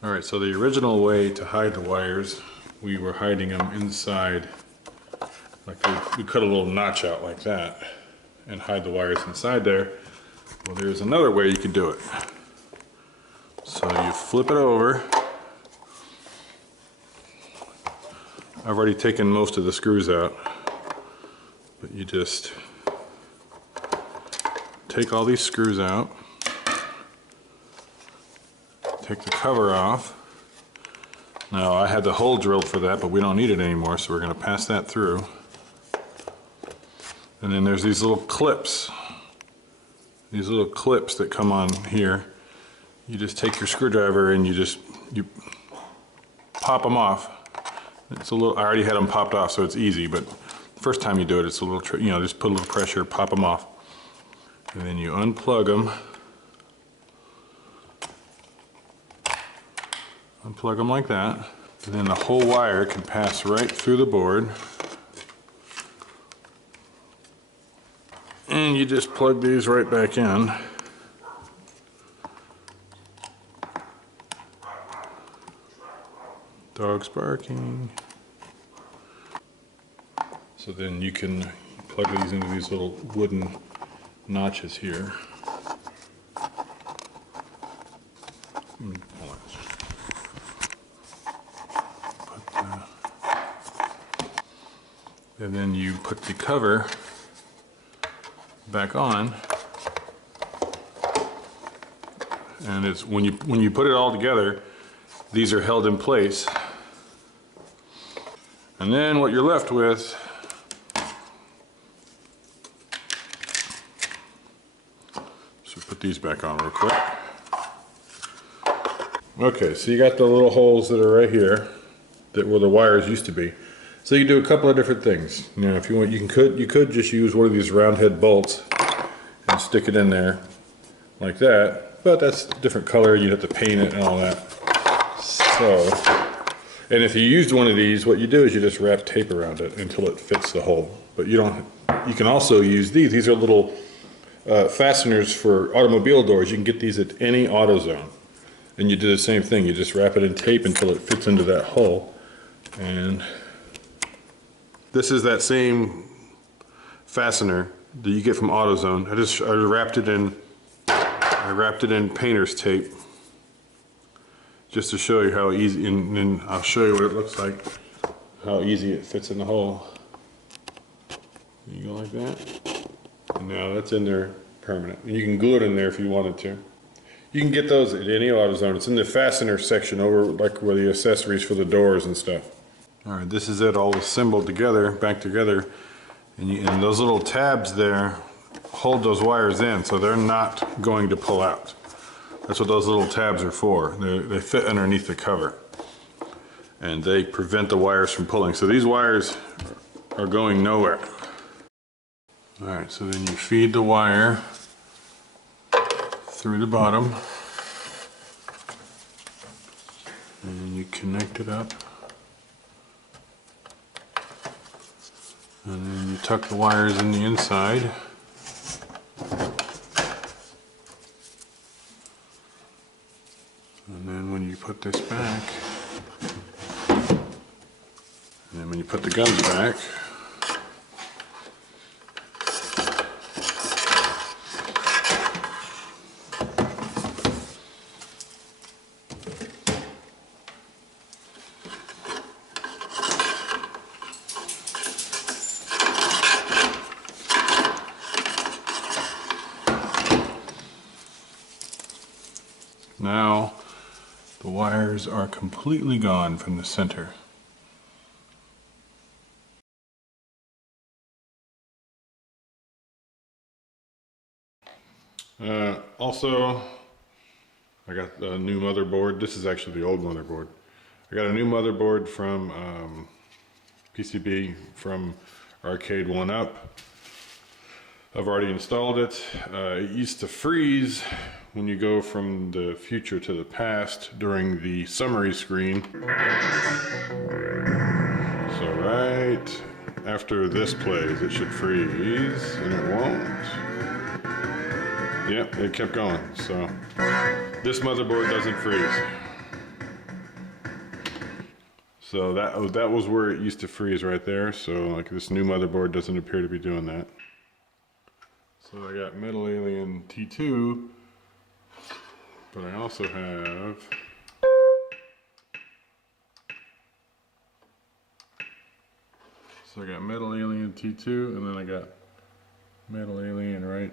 Alright, so the original way to hide the wires, we were hiding them inside, like we cut a little notch out like that and hide the wires inside there. Well, there's another way you could do it. So you flip it over. I've already taken most of the screws out, but you just take all these screws out, take the cover off. Now I had the hole drilled for that, but we don't need it anymore, so we're going to pass that through. And then there's these little clips. These little clips that come on here. You just take your screwdriver and you pop them off. It's a little, I already had them popped off, so it's easy, but the first time you do it, it's a little, just put a little pressure, pop them off. And then you unplug them. Unplug them like that. And then the whole wire can pass right through the board. And you just plug these right back in. Dog's barking. So then you can plug these into these little wooden notches here. And then you put the cover back on, and it's when you put it all together, these are held in place. And then what you're left with so put these back on real quick. Okay, so you got the little holes that are right here, that where the wires used to be. So you do a couple of different things. You know, if you want, you could just use one of these round head bolts and stick it in there like that. But that's a different color. You'd have to paint it and all that. So, and if you used one of these, what you do is you just wrap tape around it until it fits the hole. But you don't. You can also use these. These are little fasteners for automobile doors. You can get these at any AutoZone. And you do the same thing. You just wrap it in tape until it fits into that hole. And this is that same fastener that you get from AutoZone. I wrapped it in painter's tape just to show you how easy, and then I'll show you what it looks like, how easy it fits in the hole. You go like that, and now that's in there permanent. And you can glue it in there if you wanted to. You can get those at any AutoZone. It's in the fastener section over like where the accessories for the doors and stuff. Alright, this is it all assembled together, back together, and those little tabs there hold those wires in so they're not going to pull out. That's what those little tabs are for. They fit underneath the cover and they prevent the wires from pulling. So these wires are going nowhere. Alright, so then you feed the wire through the bottom and you connect it up. And then you tuck the wires in the inside. And then when you put this back, and then when you put the guns back, now the wires are completely gone from the center. Also, I got a new motherboard. This is actually the old motherboard. I got a new motherboard from PCB from Arcade1up. I've already installed it. It used to freeze when you go from the future to the past during the summary screen. So right after this plays, it should freeze, and it won't. Yep, it kept going. So this motherboard doesn't freeze. So that was where it used to freeze right there. So like this new motherboard doesn't appear to be doing that. So I got Metal Alien T2, but I also have I got Metal Alien T2, and then I got Metal Alien right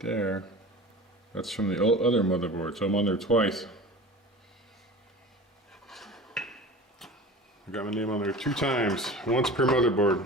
there. That's from the other motherboard, so I'm on there twice. I got my name on there 2 times, once per motherboard.